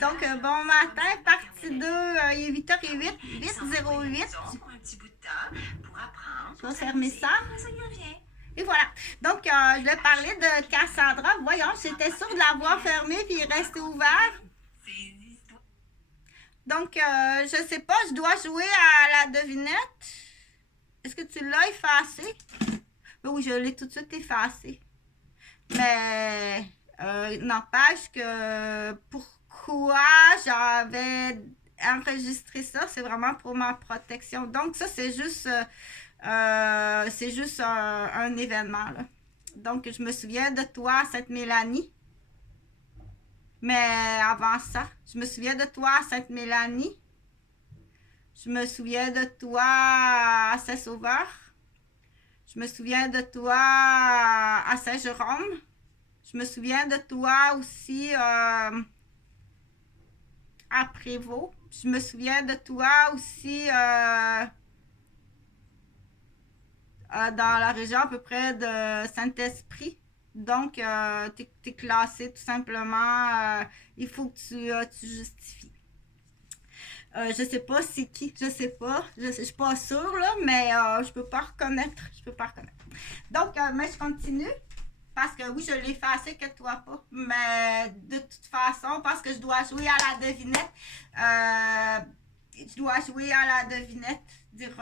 Donc, bon matin, partie 2, il est 8h08, 8h08. Je vais fermer ça. Et voilà. Donc, je vais parler de Cassandra. Voyons, j'étais sûre de l'avoir fermé puis il restait ouvert. Donc, je sais pas, je dois jouer à la devinette. Est-ce que tu l'as effacé? Oui, je l'ai tout de suite effacé. Mais, n'empêche que pourquoi j'avais enregistré ça, c'est vraiment pour ma protection. Donc, ça, c'est juste un événement, là. Donc, je me souviens de toi, Sainte-Mélanie. Mais avant ça, je me souviens de toi, Sainte-Mélanie. Je me souviens de toi, à Saint-Sauveur. Je me souviens de toi, à Saint-Jérôme. Je me souviens de toi aussi, à Prévost. Je me souviens de toi aussi, dans la région à peu près de Saint-Esprit. Donc, tu es classé tout simplement. Il faut que tu justifies. Je sais pas c'est qui, je sais pas. Je suis pas sûre, là, mais je peux pas reconnaître. Je peux pas reconnaître. Donc, mais je continue. Parce que oui, je l'ai effacé que toi pas. Mais de toute façon, parce que je dois jouer à la devinette, je dois jouer à la devinette. Dire,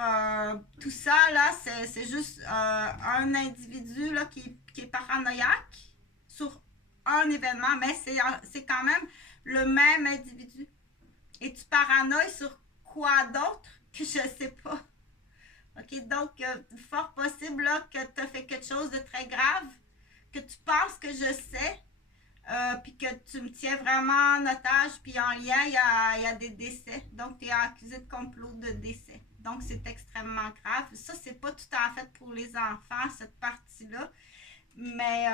tout ça, là, c'est juste un individu là, qui est paranoïaque sur un événement, mais c'est quand même le même individu. Et tu paranoïes sur quoi d'autre que je sais pas. OK, donc, fort possible là, que tu as fait quelque chose de très grave, que tu penses que je sais, puis que tu me tiens vraiment en otage, puis en lien, il y a des décès. Donc, tu es accusé de complot de décès. Donc, c'est extrêmement grave. Ça, c'est pas tout à fait pour les enfants, cette partie-là. Mais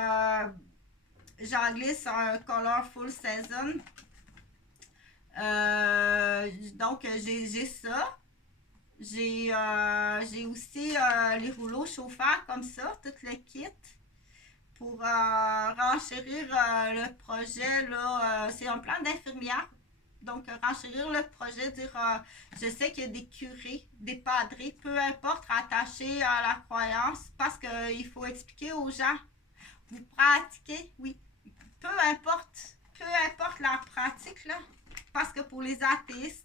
j'en glisse un Colorful Season. Donc, j'ai ça. J'ai aussi les rouleaux chauffants comme ça, tout le kit. Pour renchérir le projet, là, c'est un plan d'infirmière. Donc, renchérir le projet, dire, je sais qu'il y a des curés, des padres, peu importe, attachés à la croyance, parce qu'il faut expliquer aux gens, vous pratiquez, oui, peu importe leur pratique, là, parce que pour les athéistes,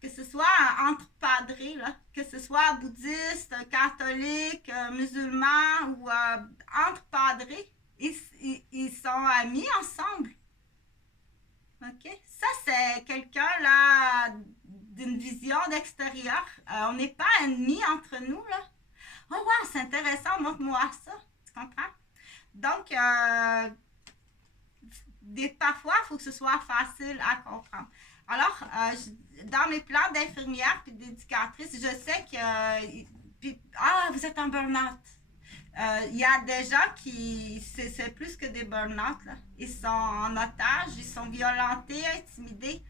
que ce soit entre padres, là, que ce soit bouddhiste, catholique, musulman ou entre padres, ils sont amis ensemble. OK? Ça, c'est quelqu'un là d'une vision d'extérieur. On n'est pas ennemis entre nous, là. Oh, wow, c'est intéressant, montre-moi ça. Tu comprends? Donc, parfois, il faut que ce soit facile à comprendre. Alors, dans mes plans d'infirmière et d'éducatrice, je sais que... vous êtes en burn-out. Il y a des gens qui... C'est plus que des burn-out. Là. Ils sont en otage, ils sont violentés, intimidés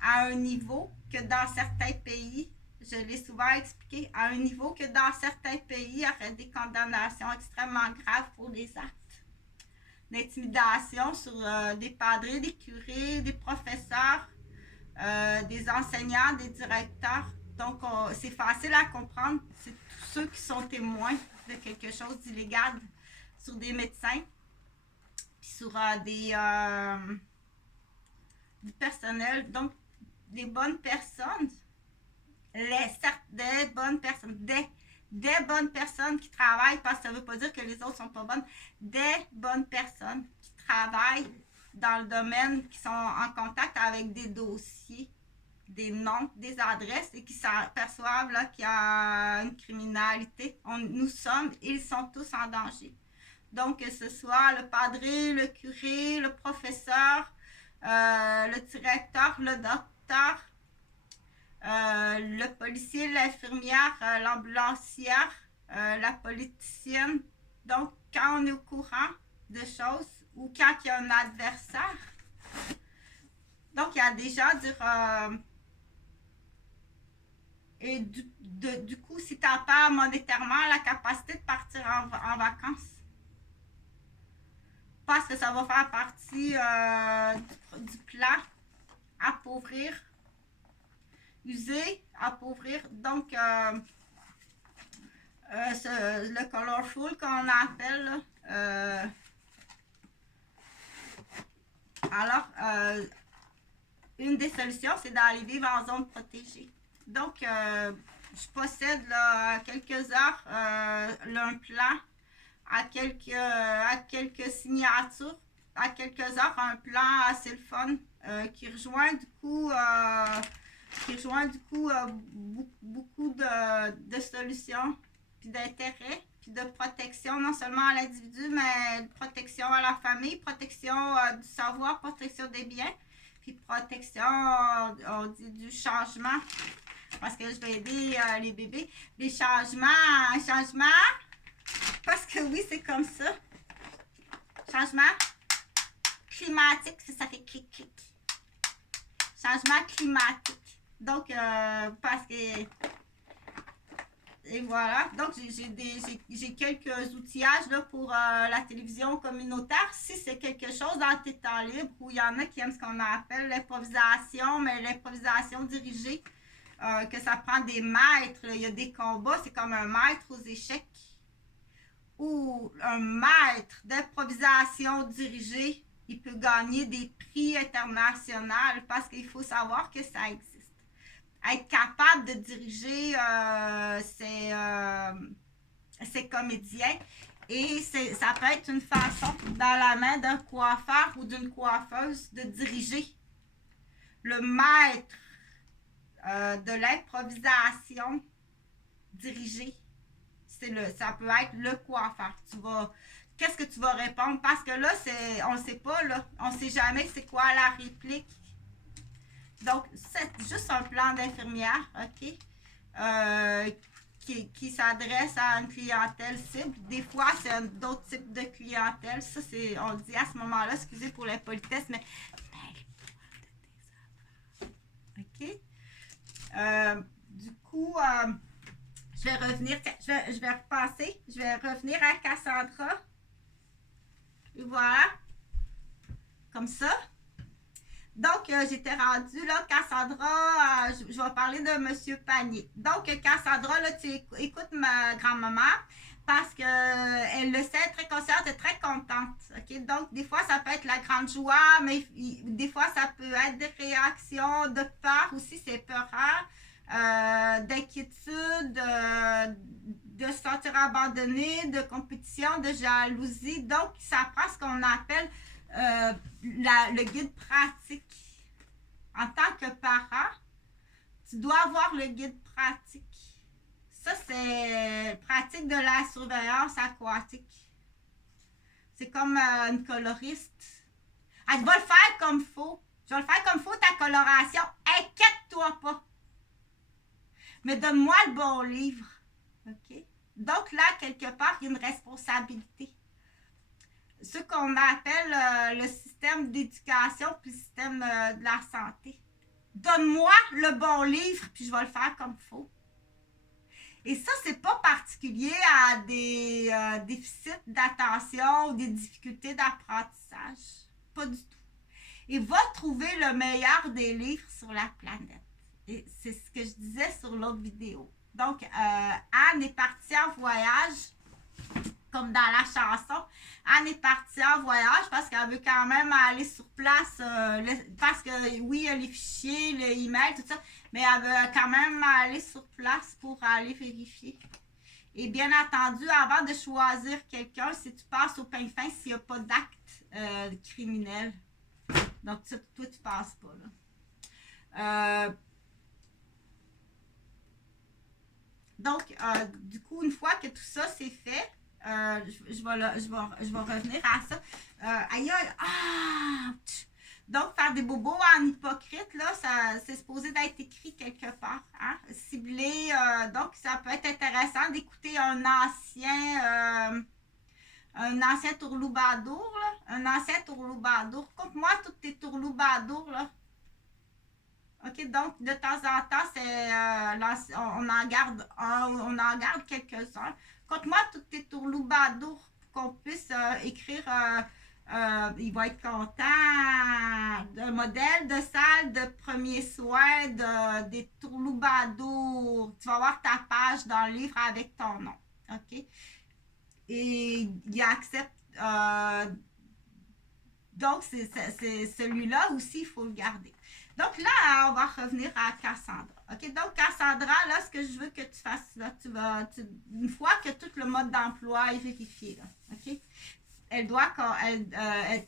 à un niveau que dans certains pays, je l'ai souvent expliqué, à un niveau que dans certains pays, il y aurait des condamnations extrêmement graves pour les actes d'intimidation sur des padres, des curés, des professeurs, des enseignants, des directeurs. Donc, c'est facile à comprendre. C'est tous ceux qui sont témoins de quelque chose d'illégal sur des médecins, puis sur du personnel. Donc, des bonnes personnes, des bonnes personnes, des bonnes personnes qui travaillent, parce que ça ne veut pas dire que les autres ne sont pas bonnes, des bonnes personnes qui travaillent dans le domaine, qui sont en contact avec des dossiers, des noms, des adresses et qui s'aperçoivent là, qu'il y a une criminalité. Ils sont tous en danger. Donc, que ce soit le padré, le curé, le professeur, le directeur, le docteur, le policier, l'infirmière, l'ambulancière, la politicienne. Donc, quand on est au courant de choses ou quand il y a un adversaire, donc il y a des gens dire et du coup, si tu n'as pas monétairement la capacité de partir en vacances, parce que ça va faire partie du plan, appauvrir, user, appauvrir. Donc, le colorful qu'on appelle, là, alors, une des solutions, c'est d'aller vivre en zone protégée. Donc, je possède là, à quelques heures un plan, à quelques signatures, à quelques heures, un plan assez le fun qui rejoint du coup, beaucoup de solutions, puis d'intérêts, puis de protection, non seulement à l'individu, mais de protection à la famille, protection du savoir, protection des biens, puis protection, on dit, du changement, parce que je vais aider les bébés. Les changements, parce que oui, c'est comme ça. Changement climatique, ça fait clic-clic. Changement climatique. Donc, parce que... Et voilà. Donc, j'ai quelques outillages là, pour la télévision communautaire. Si c'est quelque chose dans tes temps libres, où il y en a qui aiment ce qu'on appelle l'improvisation, mais l'improvisation dirigée, que ça prend des maîtres. Là. Il y a des combats, c'est comme un maître aux échecs. Ou un maître d'improvisation dirigée, il peut gagner des prix internationaux parce qu'il faut savoir que ça existe. Être capable de diriger ces comédiens et ça peut être une façon dans la main d'un coiffeur ou d'une coiffeuse de diriger. Le maître de l'improvisation dirigée, ça peut être le coiffeur. Qu'est-ce que tu vas répondre? Parce que là, on ne sait pas, là, on ne sait jamais c'est quoi la réplique. Donc, c'est juste un plan d'infirmière, OK? Qui s'adresse à une clientèle cible. Des fois, c'est d'autres types de clientèle. Ça, on dit à ce moment-là, excusez pour l'impolitesse, mais OK? Du coup, je vais revenir, je vais repasser, je vais revenir à Cassandra. Et voilà. Comme ça. Donc, j'étais rendue là, Cassandra, je vais parler de Monsieur Panier. Donc, Cassandra, là, tu écoutes ma grand-maman parce qu'elle le sait, très consciente et très contente. OK? Donc, des fois, ça peut être la grande joie, mais des fois, ça peut être des réactions de peur aussi, c'est peurant, d'inquiétude, de se sentir abandonné, de compétition, de jalousie. Donc, ça prend ce qu'on appelle le guide pratique. En tant que parent, tu dois avoir le guide pratique. Ça, c'est pratique de la surveillance aquatique. C'est comme une coloriste. Elle va le faire comme il faut. Je vais le faire comme il faut, ta coloration. Inquiète-toi pas. Mais donne-moi le bon livre. OK? Donc là, quelque part, il y a une responsabilité. Ce qu'on appelle le système d'éducation puis le système de la santé. Donne-moi le bon livre, puis je vais le faire comme il faut. Et ça, c'est pas particulier à des déficits d'attention ou des difficultés d'apprentissage. Pas du tout. Et va trouver le meilleur des livres sur la planète. Et c'est ce que je disais sur l'autre vidéo. Donc, Anne est partie en voyage, comme dans la chanson. Anne est partie en voyage parce qu'elle veut quand même aller sur place, parce que oui, il y a les fichiers, le email, tout ça, mais elle veut quand même aller sur place pour aller vérifier. Et bien entendu, avant de choisir quelqu'un, si tu passes au pain fin, s'il n'y a pas d'acte criminel. Donc, toi, tu passes pas, là. Donc, du coup, une fois que tout ça c'est fait, je vais revenir à ça. Aïe, donc, faire des bobos en hypocrite, là, c'est supposé d'être écrit quelque part, hein? Ciblé. Donc, ça peut être intéressant d'écouter un ancien tourloubadour, là. Un ancien tourloubadour. Compte-moi tous tes tourloubadours, là. OK, donc de temps en temps, on en garde on en garde quelques-uns. Compte-moi tous tes tourloubadours pour qu'on puisse écrire. Il va être content de modèle de salle de premiers soins des troubadours. Tu vas voir ta page dans le livre avec ton nom. OK? Et il accepte. Donc, c'est celui-là aussi, il faut le garder. Donc là, on va revenir à Cassandra. OK? Donc, Cassandra, là, ce que je veux que tu fasses, là, une fois que tout le mode d'emploi est vérifié, là, OK? Elle doit,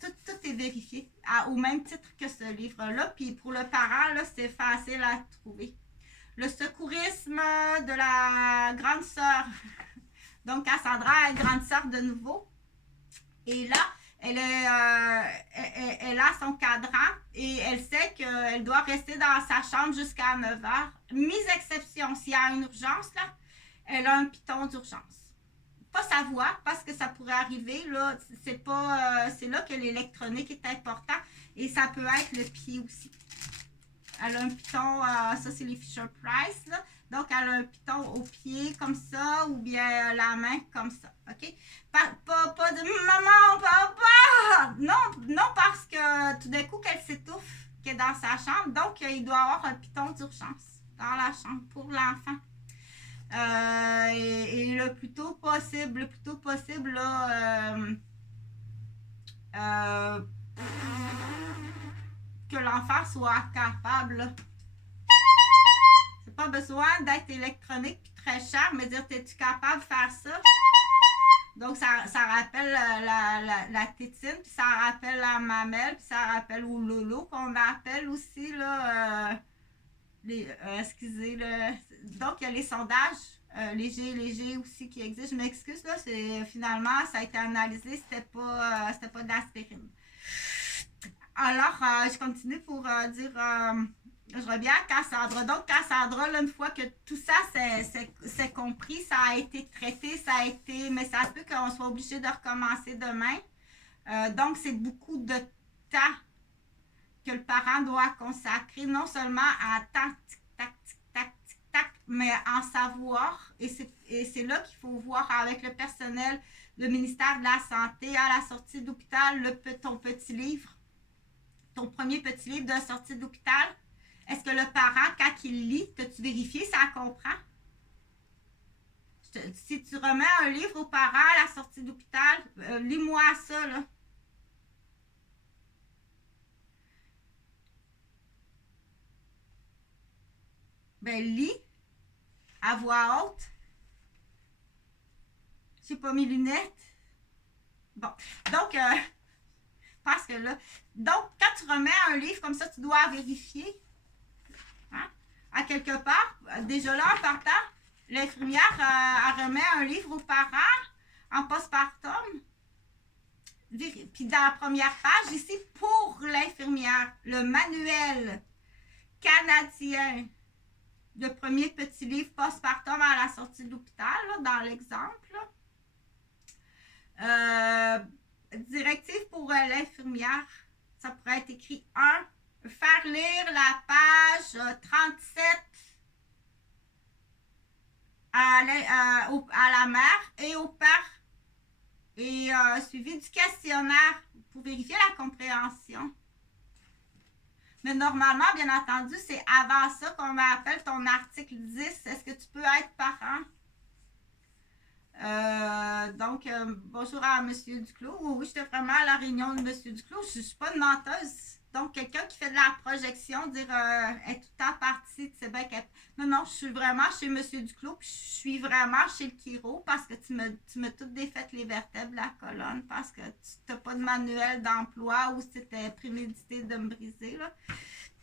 tout est vérifié, au même titre que ce livre-là. Puis pour le parent, là, c'est facile à trouver. Le secourisme de la grande sœur. Donc, Cassandra est grande sœur de nouveau. Et là, elle a son cadran et elle sait qu'elle doit rester dans sa chambre jusqu'à 9 heures. Mise exception, s'il y a une urgence, là, elle a un piton d'urgence. Pas sa voix, parce que ça pourrait arriver, là, c'est là que l'électronique est important et ça peut être le pied aussi. Elle a un piton, ça c'est les Fisher-Price, là. Donc, elle a un piton au pied comme ça ou bien la main comme ça, OK? Pas de « Maman, papa! » Non, parce que tout d'un coup, qu'elle s'étouffe, qu'elle est dans sa chambre. Donc, il doit avoir un piton d'urgence dans la chambre pour l'enfant. Et le plus tôt possible, là, que l'enfant soit capable, là. C'est pas besoin d'être électronique puis très cher, mais dire, es-tu capable de faire ça? Donc, ça rappelle la tétine, puis ça rappelle la mamelle, puis ça rappelle au lolo, qu'on appelle aussi, là, excusez, là. Donc, il y a les sondages légers aussi qui existent. Je m'excuse, là, finalement, ça a été analysé, c'était pas de l'aspirine. Alors, je continue pour dire... je reviens à Cassandra. Donc, Cassandra, là, une fois que tout ça c'est compris, ça a été traité, mais ça se peut qu'on soit obligé de recommencer demain. Donc, c'est beaucoup de temps que le parent doit consacrer, non seulement à tic-tac, tic-tac, tic-tac, mais en savoir. Et c'est là qu'il faut voir avec le personnel, le ministère de la Santé, à la sortie d'hôpital, ton petit livre, ton premier petit livre de sortie d'hôpital. Est-ce que le parent, quand il lit, t'as-tu vérifié ça comprend? Si tu remets un livre au parent à la sortie d'hôpital, lis-moi ça, là. Ben, lis à voix haute. J'ai pas mes lunettes. Bon, donc, parce que là, donc, quand tu remets un livre comme ça, tu dois vérifier. Hein? À quelque part, déjà là, en partant, l'infirmière remet un livre aux parents en postpartum. Puis dans la première page, ici, pour l'infirmière, le manuel canadien, le premier petit livre postpartum à la sortie de l'hôpital, là, dans l'exemple. Directive pour l'infirmière, ça pourrait être écrit 1. Faire lire la page 37 à la mère et au père et suivi du questionnaire pour vérifier la compréhension. Mais normalement, bien entendu, c'est avant ça qu'on appelle ton article 10. Est-ce que tu peux être parent? Donc, bonjour à M. Duclos. Oui, j'étais vraiment à la réunion de M. Duclos. Je ne suis pas une menteuse. Donc, quelqu'un qui fait de la projection, dire est tout le temps parti, tu sais bien qu'elle... Non, je suis vraiment chez M. Duclos, puis je suis vraiment chez le chiro parce que tu m'as tout défait les vertèbres de la colonne parce que tu n'as pas de manuel d'emploi ou c'était prémédité de me briser, là.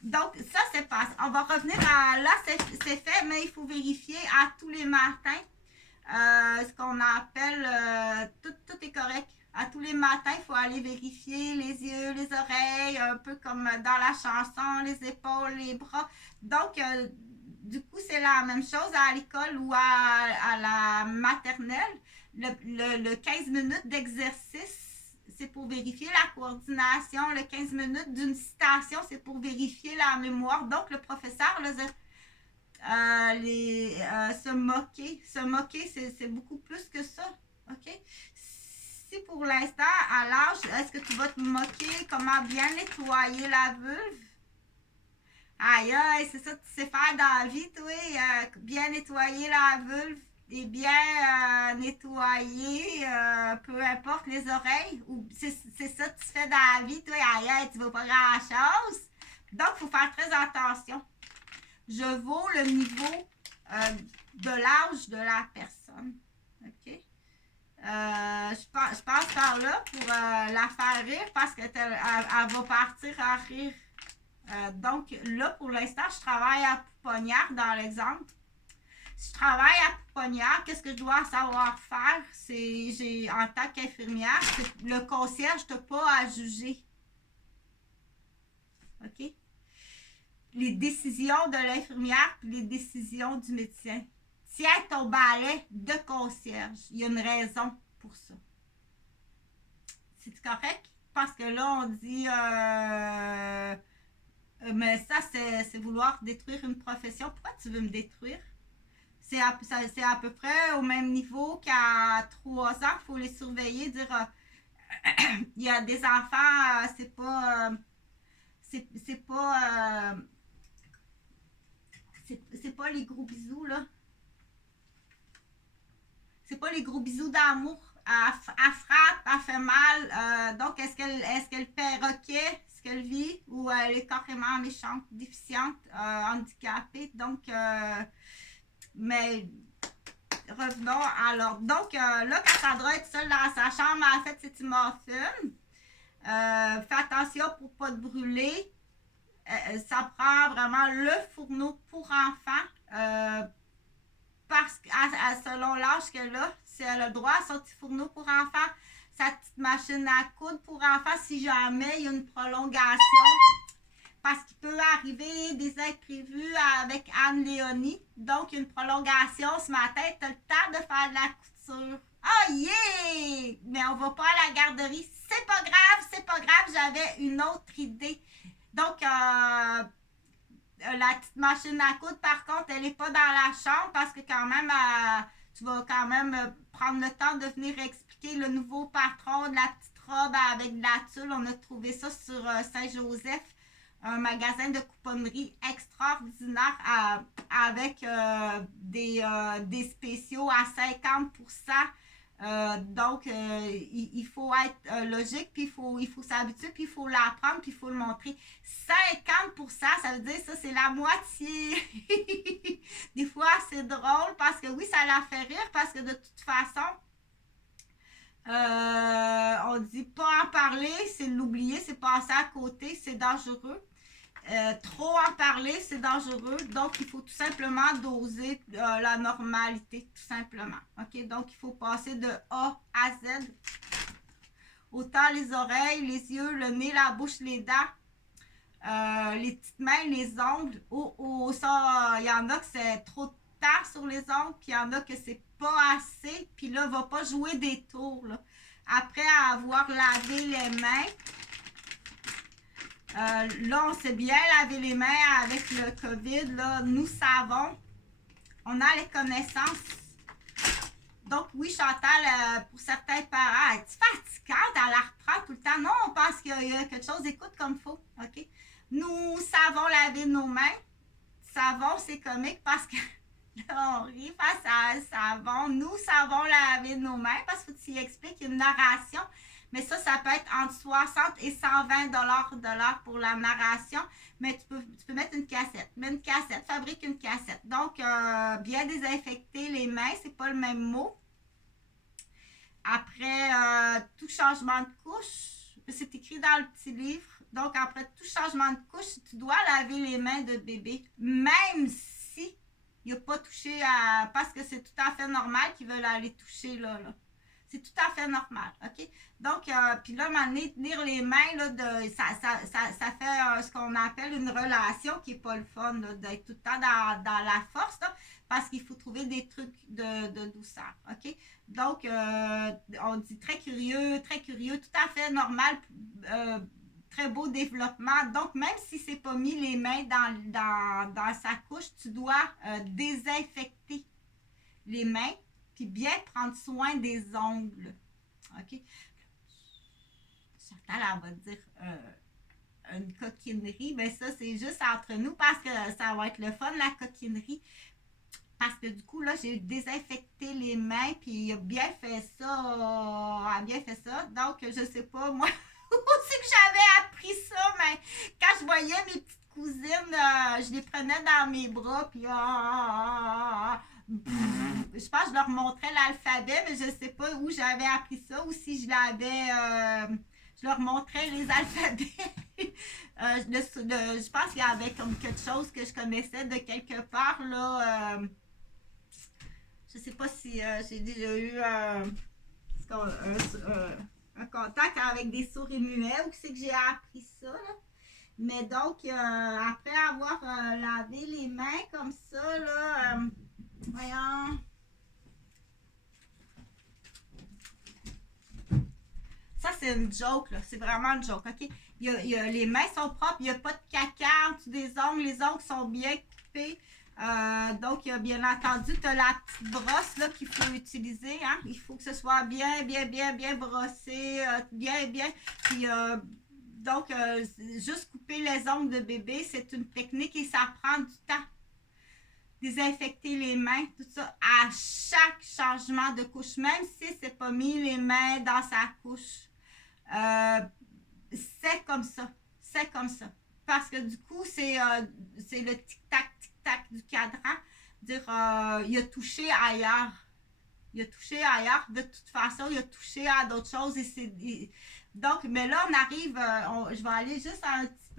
Donc, ça, c'est passé. On va revenir à... Là, c'est fait, mais il faut vérifier à tous les matins ce qu'on appelle... tout est correct. À tous les matins, il faut aller vérifier les yeux, les oreilles, un peu comme dans la chanson, les épaules, les bras. Donc, du coup, c'est la même chose à l'école ou à la maternelle. Le 15 minutes d'exercice, c'est pour vérifier la coordination. Le 15 minutes d'une citation, c'est pour vérifier la mémoire. Donc, le professeur, là, se moquer, c'est beaucoup plus que ça. OK? ici, pour l'instant, à l'âge, est-ce que tu vas te moquer comment bien nettoyer la vulve? Aïe, aïe, c'est ça que tu sais faire dans la vie, toi, bien nettoyer la vulve et bien nettoyer, peu importe, les oreilles, ou c'est ça que tu fais dans la vie, toi, aïe, aïe, tu ne vas pas grand-chose. Donc, il faut faire très attention. Je vaux le niveau de l'âge de la personne. OK? Je passe par là pour la faire rire parce qu'elle va partir à rire. Donc, là, pour l'instant, je travaille à Pouponnière dans l'exemple. Si je travaille à Pouponnière, qu'est-ce que je dois savoir faire? En tant qu'infirmière, le concierge n'a pas à juger. OK? Les décisions de l'infirmière et les décisions du médecin. Tiens ton balai de concierge. Il y a une raison pour ça. C'est correct? Parce que là, on dit... mais ça, c'est vouloir détruire une profession. Pourquoi tu veux me détruire? C'est à peu près au même niveau qu'à 3 ans. Il faut les surveiller, dire il y a des enfants, c'est pas les gros bisous, là. C'est pas les gros bisous d'amour. Elle frappe, elle fait mal. Donc, est-ce qu'elle perroquet ce qu'elle vit ou elle est carrément méchante, déficiente, handicapée? Donc, mais revenons alors. Donc, là, Cassandra est seule dans sa chambre, elle a fait ses petits muffins. Fais attention pour ne pas te brûler. Ça prend vraiment le fourneau pour enfants. Parce que selon l'âge qu'elle a, si elle a le droit à son petit fourneau pour enfants, sa petite machine à coudre pour enfants, si jamais il y a une prolongation. Parce qu'il peut arriver des imprévus avec Anne-Léonie. Donc, une prolongation ce matin, tu as le temps de faire de la couture. Oh yeah! Mais on va pas à la garderie. C'est pas grave, j'avais une autre idée. Donc, la petite machine à coudre, par contre, elle n'est pas dans la chambre parce que quand même, tu vas quand même prendre le temps de venir expliquer le nouveau patron de la petite robe avec de la tulle. On a trouvé ça sur Saint-Joseph, un magasin de couponnerie extraordinaire avec des spéciaux à 50%. Donc, il faut être logique, puis il faut s'habituer, puis il faut l'apprendre, puis il faut le montrer. 50%, ça veut dire ça, c'est la moitié. Des fois, c'est drôle parce que oui, ça la fait rire parce que de toute façon, on dit pas en parler, c'est l'oublier, c'est passer à côté, c'est dangereux. Trop en parler, c'est dangereux. Donc, il faut tout simplement doser la normalité, tout simplement. OK? Donc, il faut passer de A à Z. Autant les oreilles, les yeux, le nez, la bouche, les dents, les petites mains, les ongles. Ça, il y en a que c'est trop tard sur les ongles, puis il y en a que c'est pas assez. Puis là, va pas jouer des tours. Là. Après avoir lavé les mains, là, on s'est bien lavé les mains avec le COVID. Là, nous savons, on a les connaissances. Donc, oui, Chantal, pour certains parents, es-tu fatigante? Elle la reprend tout le temps. Non, on pense qu'il y a quelque chose. Écoute comme il faut. OK? Nous savons laver nos mains. Savons, c'est comique parce que là, on rit face à un savon. Nous savons laver nos mains parce que tu y expliques une narration. Mais ça peut être entre 60 et 120 $ pour la narration. Mais tu peux mettre une cassette. Mets une cassette, fabrique une cassette. Donc, bien désinfecter les mains, c'est pas le même mot. Après tout changement de couche, c'est écrit dans le petit livre. Donc, après tout changement de couche, tu dois laver les mains de bébé. Même si il n'a pas touché à... Parce que c'est tout à fait normal qu'ils veulent aller toucher là. C'est tout à fait normal, OK? Donc, puis là, à un moment donné, tenir les mains, là, ça fait ce qu'on appelle une relation qui n'est pas le fun, là, d'être tout le temps dans la force, là, parce qu'il faut trouver des trucs de douceur, OK? Donc, on dit très curieux, tout à fait normal, très beau développement. Donc, même si c'est pas mis les mains dans sa couche, tu dois désinfecter les mains puis bien prendre soin des ongles. OK? Chantal, elle va te dire une coquinerie. Ben ça, c'est juste entre nous parce que ça va être le fun, la coquinerie. Parce que du coup, là, j'ai désinfecté les mains, puis il a bien fait ça. A bien fait ça. Donc, je sais pas, moi, où c'est que j'avais appris ça, mais quand je voyais mes petites cousines, je les prenais dans mes bras, puis je pense que je leur montrais l'alphabet, mais je sais pas où j'avais appris ça, ou si je l'avais. Je leur montrais les alphabets. Je pense qu'il y avait comme quelque chose que je connaissais de quelque part, là. Je sais pas si j'ai déjà eu un contact avec des souris muets ou c'est que j'ai appris ça. Là. Mais donc, après avoir lavé les mains comme ça, là, voyons. Ça, c'est une joke, là. C'est vraiment une joke, OK? Les mains sont propres, il n'y a pas de caca en dessous des ongles. Les ongles sont bien coupés. Donc, bien entendu, tu as la petite brosse là, qu'il faut utiliser. Hein? Il faut que ce soit bien, bien, bien, bien brossé. Bien, bien. Puis, donc, juste couper les ongles de bébé, c'est une technique et ça prend du temps. Désinfecter les mains, tout ça, à chaque changement de couche, même si c'est pas mis les mains dans sa couche. C'est comme ça. C'est comme ça. Parce que du coup, c'est le tic-tac du cadran. Dire, il a touché ailleurs. Il a touché ailleurs. De toute façon, il a touché à d'autres choses. Donc, mais là, on arrive, je vais aller juste un petit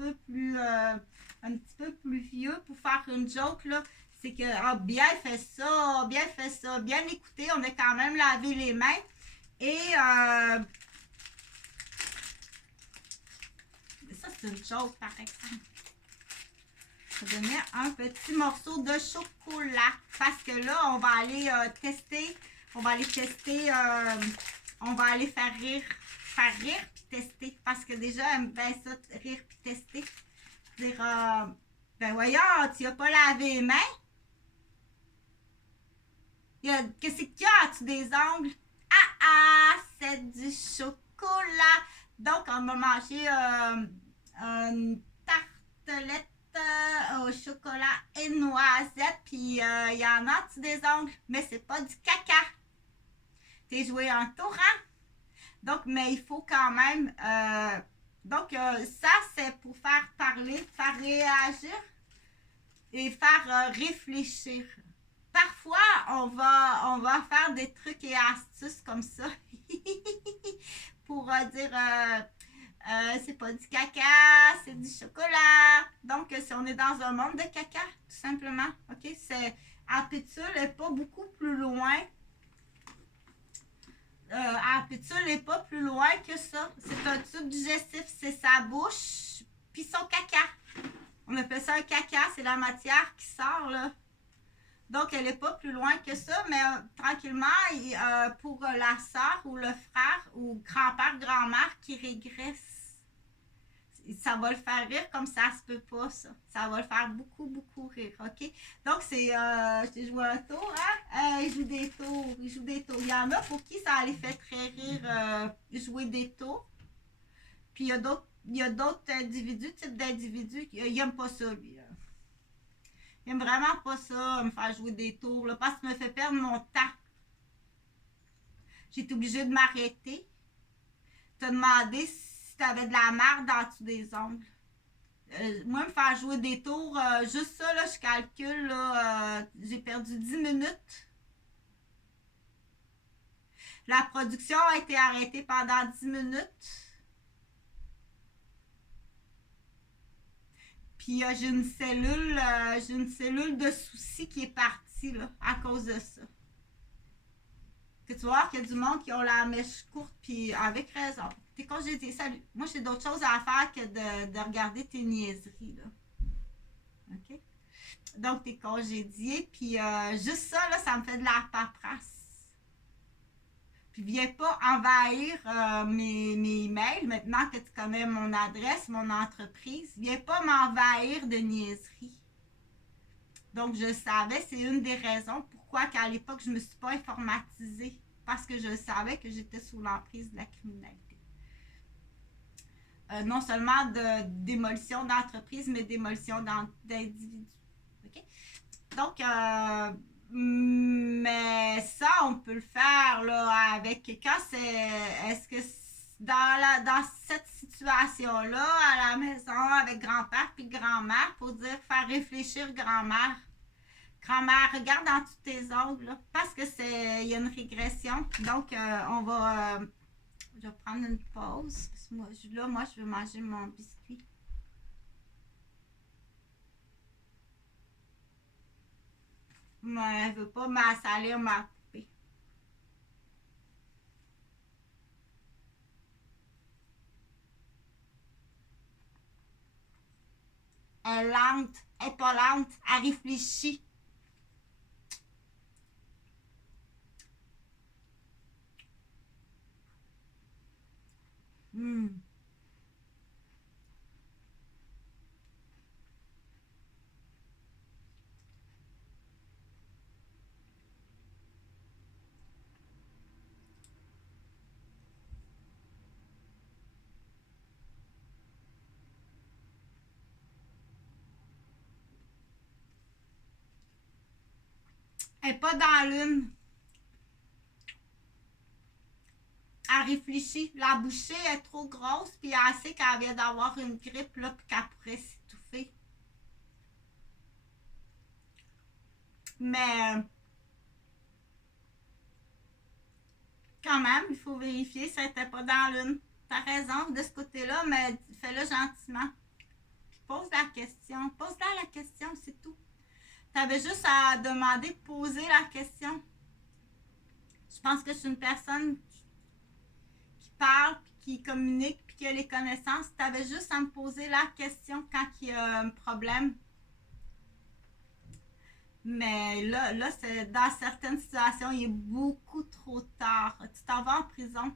peu plus vieux pour faire une joke, là. C'est que, bien fait ça, bien fait ça, bien écouté. On a quand même lavé les mains. Et, ça, c'est une joke, par exemple. Je vais donner un petit morceau de chocolat. Parce que là, on va aller tester. On va aller tester. On va aller faire rire puis tester. Parce que déjà, elle aime bien ça, rire puis tester. Dire, ben voyons, tu n'as pas lavé les mains. Qu'est-ce qu'il y a en dessous des ongles? C'est du chocolat. Donc, on va manger une tartelette au chocolat et noisette. Puis, il y en a en dessous des ongles. Mais c'est pas du caca. T'es joué en tour, hein? Donc, mais il faut quand même... donc, ça, c'est pour faire parler, faire réagir et faire réfléchir. Parfois, on va faire des trucs et astuces comme ça pour dire c'est pas du caca, c'est du chocolat. Donc, si on est dans un monde de caca, tout simplement, OK? La pétule n'est pas beaucoup plus loin. La pétule n'est pas plus loin que ça. C'est un tube digestif, c'est sa bouche, puis son caca. On appelle ça un caca, c'est la matière qui sort, là. Donc, elle n'est pas plus loin que ça, mais tranquillement, pour la soeur ou le frère ou grand-père, grand-mère qui régresse, ça va le faire rire comme ça se peut pas, ça. Ça va le faire beaucoup, beaucoup rire, OK? Donc, c'est, je t'ai joué un tour, hein? Il joue des tours, il joue des tours. Il y en a pour qui ça les fait très rire jouer des tours. Puis, il y a d'autres individus, types d'individus, qui n'aiment pas ça, lui. J'aime vraiment pas ça, me faire jouer des tours, là, parce que ça me fait perdre mon temps. J'ai été obligée de m'arrêter. Te demander si tu avais de la merde en dessous des ongles. Moi, me faire jouer des tours, juste ça, là, je calcule, là, j'ai perdu 10 minutes. La production a été arrêtée pendant 10 minutes. Puis j'ai une cellule de soucis qui est partie là, à cause de ça. Que tu vas voir qu'il y a du monde qui ont la mèche courte, puis avec raison. T'es congédié, salut. Moi, j'ai d'autres choses à faire que de regarder tes niaiseries, là. OK? Donc, t'es congédié, puis juste ça, là, ça me fait de la paperasse. Puis viens pas envahir mes emails maintenant que tu connais mon adresse, mon entreprise. Viens pas m'envahir de niaiseries. Donc, je savais, c'est une des raisons pourquoi qu'à l'époque, je ne me suis pas informatisée. Parce que je savais que j'étais sous l'emprise de la criminalité. non seulement de démolition d'entreprise, mais démolition d'individus. OK? Donc, mais ça, on peut le faire là, avec quand c'est. Est-ce que dans cette situation-là, à la maison, avec grand-père puis grand-mère, pour dire faire réfléchir grand-mère. Grand-mère, regarde dans tous tes ongles, là, parce que c'est. Il y a une régression. Donc, on va. Je vais prendre une pause. Parce que moi, je veux manger mon biscuit. Mais elle veut pas m'assalir ma poupée. Elle est lente. Elle est pas lente. Elle réfléchit. Hmm. Elle est pas dans l'une. Elle réfléchit. La bouchée est trop grosse, puis elle sait qu'elle vient d'avoir une grippe, là, puis qu'elle pourrait s'étouffer. Mais quand même, il faut vérifier si elle n'était pas dans l'une. T'as raison de ce côté-là, mais fais-le gentiment. Puis pose la question. Pose-la la question, c'est tout. T'avais juste à demander, poser la question. Je pense que je suis une personne qui parle, puis qui communique, puis qui a les connaissances. T'avais juste à me poser la question quand il y a un problème. Mais là c'est dans certaines situations, il est beaucoup trop tard. Tu t'en vas en prison.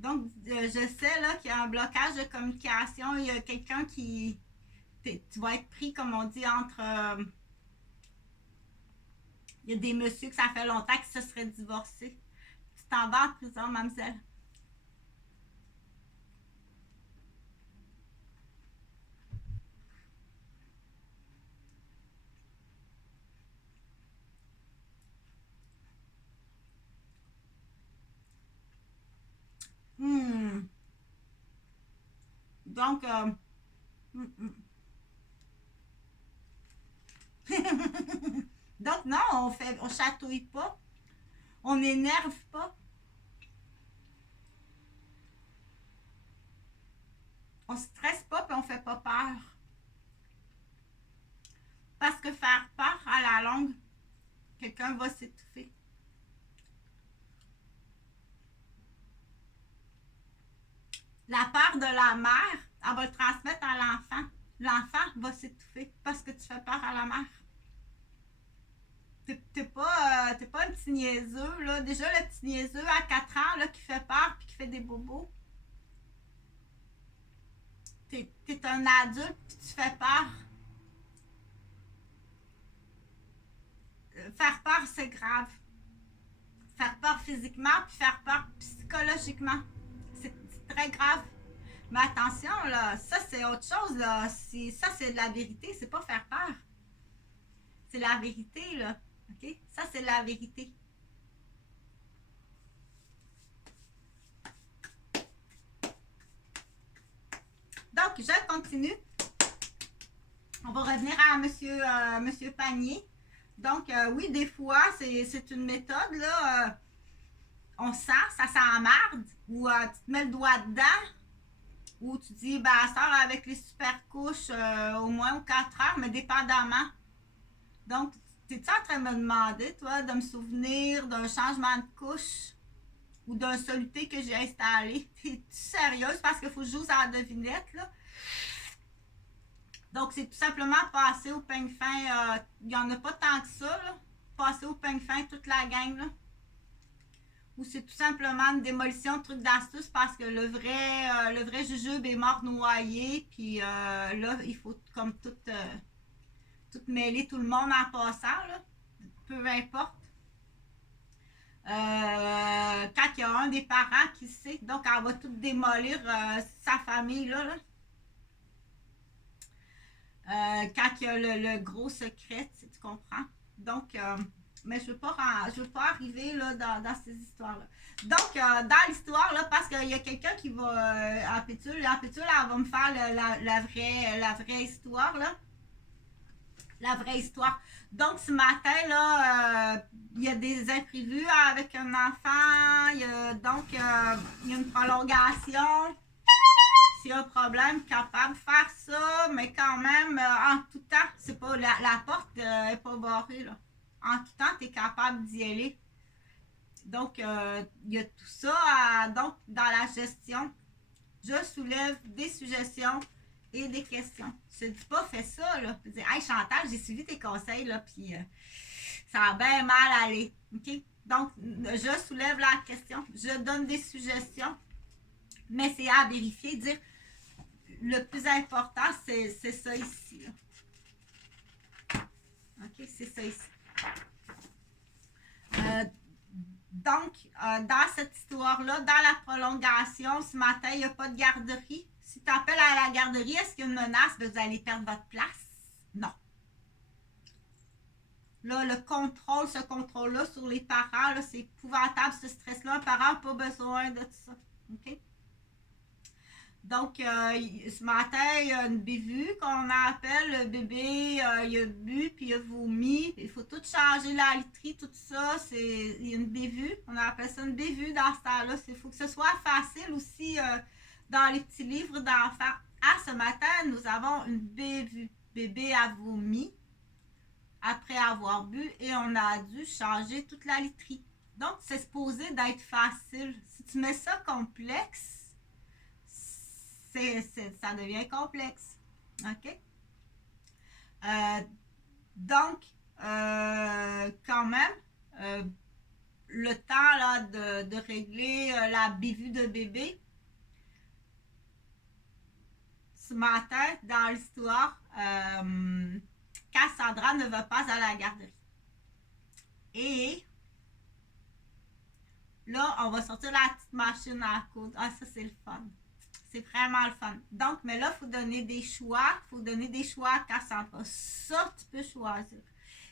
Donc, je sais là qu'il y a un blocage de communication. Il y a quelqu'un qui. Tu vas être pris, comme on dit, entre. Il y a des messieurs que ça fait longtemps qu'ils se seraient divorcés. Tu t'en vas en prison, mademoiselle. Hmm. Donc, donc non, on chatouille pas, on n'énerve pas, on stresse pas, puis on fait pas peur. Parce que faire peur à la longue, quelqu'un va s'étouffer. La peur de la mère, elle va le transmettre à l'enfant. L'enfant va s'étouffer parce que tu fais peur à la mère. T'es pas un petit niaiseux, là. Déjà, le petit niaiseux à 4 ans, là, qui fait peur puis qui fait des bobos. T'es un adulte puis tu fais peur. Faire peur, c'est grave. Faire peur physiquement puis faire peur psychologiquement. C'est très grave. Mais attention, là, ça, c'est autre chose, là. Ça, c'est de la vérité. C'est pas faire peur. C'est la vérité, là. OK? Ça, c'est la vérité. Donc, je continue. On va revenir à monsieur Panier. Donc, oui, des fois, c'est une méthode, là. On sent, ça s'emmarde, ou tu te mets le doigt dedans, ou tu dis, ben, sort avec les super couches au moins aux 4 heures, mais dépendamment. Donc, t'es-tu en train de me demander, toi, de me souvenir d'un changement de couche ou d'un soluté que j'ai installé? T'es-tu sérieuse? Parce qu'il faut que je joue à la devinette, là. Donc, c'est tout simplement passer au peigne fin. Il n'y en a pas tant que ça, là. Passer au peigne fin toute la gang, là. Ou c'est tout simplement une démolition de trucs d'astuce parce que le vrai jujube est mort noyé. Puis là, il faut comme tout mêler tout le monde en passant, là. Peu importe. Quand il y a un des parents qui sait, donc elle va tout démolir sa famille, là. Quand il y a le gros secret, tu comprends? Donc, mais je veux pas arriver là, dans ces histoires-là. Donc, dans l'histoire, là, parce qu'il y a quelqu'un qui va en pétule, elle va me faire la vraie histoire, là. La vraie histoire. Donc, ce matin, là, il y a des imprévus avec un enfant, donc, il y a une prolongation. S'il y a un problème, capable de faire ça, mais quand même, en tout temps, c'est pas la porte n'est pas barrée, là. En tout temps, tu es capable d'y aller. Donc, il y a tout ça. Donc, dans la gestion, je soulève des suggestions et des questions. Je te dis pas, fais ça, là. Je dis, hey Chantal, j'ai suivi tes conseils, là, puis ça a bien mal allé. OK? Donc, je soulève la question, je donne des suggestions, mais c'est à vérifier, dire, le plus important, c'est ça ici, là. OK, c'est ça ici. Donc, dans cette histoire-là, dans la prolongation, ce matin, il n'y a pas de garderie. Si tu appelles à la garderie, est-ce qu'il y a une menace que vous allez perdre votre place? Non. Là, ce contrôle-là sur les parents, là, c'est épouvantable, ce stress-là. Un parent n'a pas besoin de tout ça. OK? Donc, ce matin, il y a une bévue qu'on appelle. Le bébé, il a bu, puis il a vomi. Il faut tout changer, la literie, tout ça. Il y a une bévue. On appelle ça une bévue dans ce temps-là. Il faut que ce soit facile aussi dans les petits livres d'enfants. Ah, ce matin, nous avons une bévue. Bébé a vomi après avoir bu et on a dû changer toute la literie. Donc, c'est supposé d'être facile. Si tu mets ça complexe, ça devient complexe. OK? Donc, quand même, le temps là, de régler la bévue de bébé, ce matin, dans l'histoire, Cassandra ne va pas à la garderie. Et là, on va sortir la petite machine à coudre. Ah, ça, c'est le fun. C'est vraiment le fun. Donc, mais là, il faut donner des choix. Il faut donner des choix à Cassandra. Ça, tu peux choisir.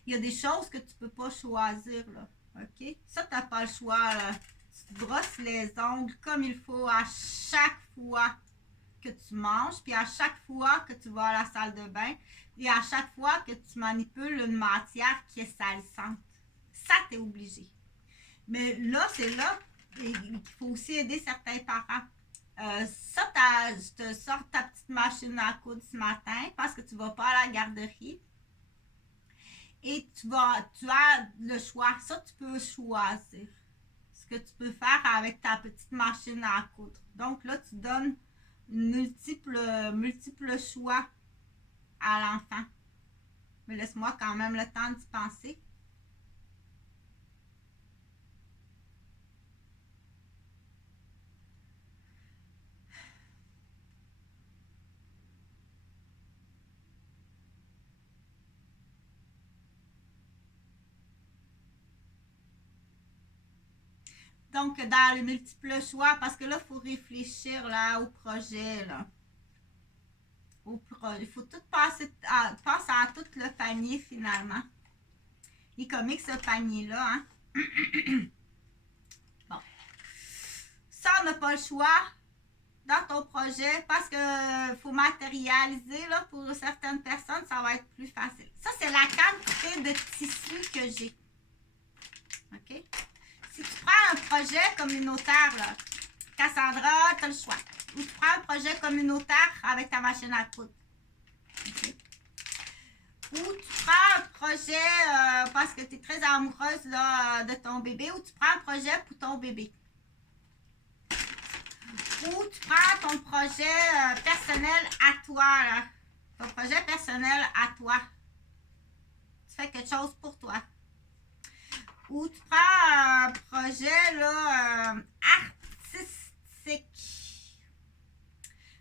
Il y a des choses que tu ne peux pas choisir, là. OK? Ça, tu n'as pas le choix, là. Tu te brosses les ongles comme il faut à chaque fois que tu manges, puis à chaque fois que tu vas à la salle de bain, et à chaque fois que tu manipules une matière qui est salissante. Ça, tu es obligé. Mais là, c'est là qu'il faut aussi aider certains parents. Ça, je te sors ta petite machine à coudre ce matin parce que tu ne vas pas à la garderie. Et tu as le choix. Ça, tu peux choisir ce que tu peux faire avec ta petite machine à coudre. Donc là, tu donnes multiples choix à l'enfant. Mais laisse-moi quand même le temps d'y penser. Donc, dans les multiples choix, parce que là, il faut réfléchir là, au projet. Là. Il faut tout passer à tout le panier finalement. Il est comique ce panier-là. Hein? Bon. Ça, on n'a pas le choix dans ton projet parce qu'il faut matérialiser. Là, pour certaines personnes, ça va être plus facile. Ça, c'est la quantité de tissu que j'ai. OK? Si tu prends un projet communautaire, là, Cassandra, tu as le choix. Ou tu prends un projet communautaire avec ta machine à coudre. Okay. Ou tu prends un projet parce que tu es très amoureuse là, de ton bébé, ou tu prends un projet pour ton bébé. Ou tu prends ton projet personnel à toi. Là. Ton projet personnel à toi. Tu fais quelque chose pour toi. Ou tu prends un projet là, artistique.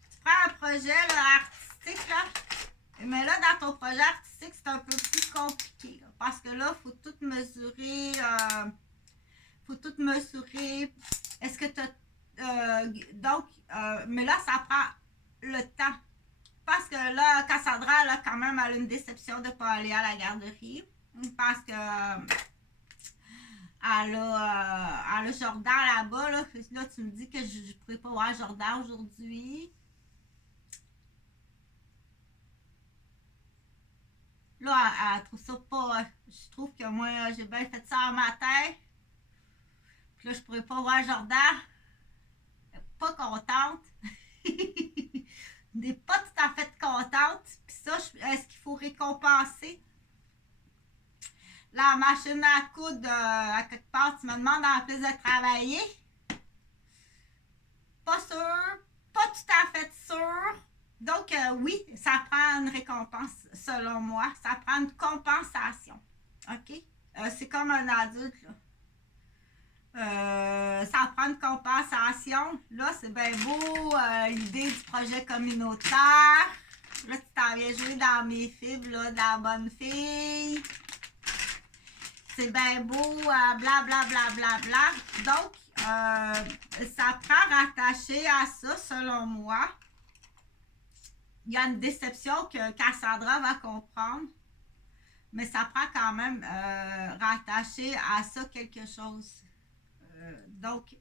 Tu prends un projet là, artistique, là, mais là, dans ton projet artistique, c'est un peu plus compliqué. Là, parce que là, il faut tout mesurer. faut tout mesurer. Est-ce que tu as... mais là, ça prend le temps. Parce que là, Cassandra, là, quand même, elle a une déception de ne pas aller à la garderie. Parce que elle a Jordan là-bas. Là, tu me dis que je ne pourrais pas voir Jordan aujourd'hui. Là, elle trouve ça pas... Je trouve que moi, j'ai bien fait ça en matin. Puis là, je pourrais pas voir Jordan. Pas contente. N'est pas tout à fait contente. Puis ça, est-ce qu'il faut récompenser? La machine à coudre, à quelque part, tu me demandes en plus de travailler. Pas sûr. Pas tout à fait sûr. Donc, oui, ça prend une récompense, selon moi. Ça prend une compensation. OK? C'est comme un adulte, là. Ça prend une compensation. Là, c'est bien beau, l'idée du projet communautaire. Là, tu t'en viens jouer dans mes fibres, là, de la bonne fille. C'est bien beau, bla, bla, bla, bla, bla. Donc, ça prend rattaché à ça, selon moi. Il y a une déception que Cassandra va comprendre. Mais ça prend quand même rattaché à ça quelque chose. Donc,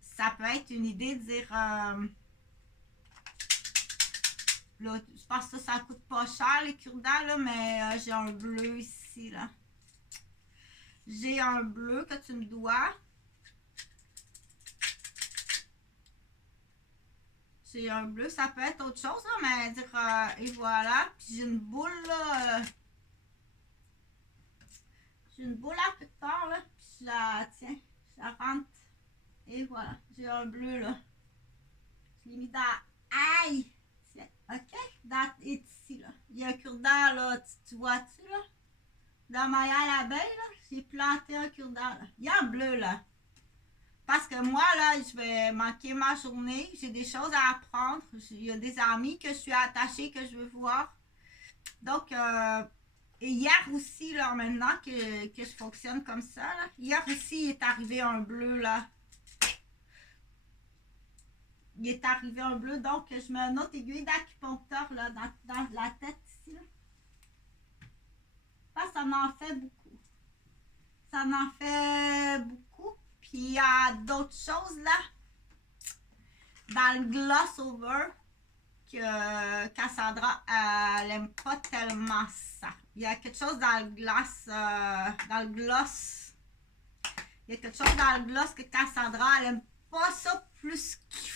ça peut être une idée de dire là, je pense que ça coûte pas cher les cure-dents, là, mais j'ai un bleu ici, là. J'ai un bleu que tu me dois. J'ai un bleu, ça peut être autre chose, là, mais dire et voilà. Puis j'ai une boule, là. J'ai une boule à quelque part, là. Puis je la tiens, je la rentre. Et voilà, j'ai un bleu, là. Je l'ai mis dans... Aïe! Tiens, OK? Et ici, là. Il y a un cure-dent, là. Tu vois-tu, là? Dans ma aile abeille, là, j'ai planté un cure-dent, là. Il y a un bleu, là. Parce que moi, là, je vais manquer ma journée. J'ai des choses à apprendre. Il y a des amis que je suis attachée, que je veux voir. Donc, et hier aussi, là, maintenant que je fonctionne comme ça, là, hier aussi, il est arrivé un bleu, là. Il est arrivé un bleu, donc je mets une autre aiguille d'acupuncteur, là, dans la tête, ici, là. Ça m'en fait beaucoup. Ça m'en fait beaucoup. Puis, il y a d'autres choses, là, dans le gloss over, que Cassandra, elle aime pas tellement ça. Il y a quelque chose dans le gloss, il y a quelque chose dans le gloss que Cassandra, elle aime pas ça plus qu'il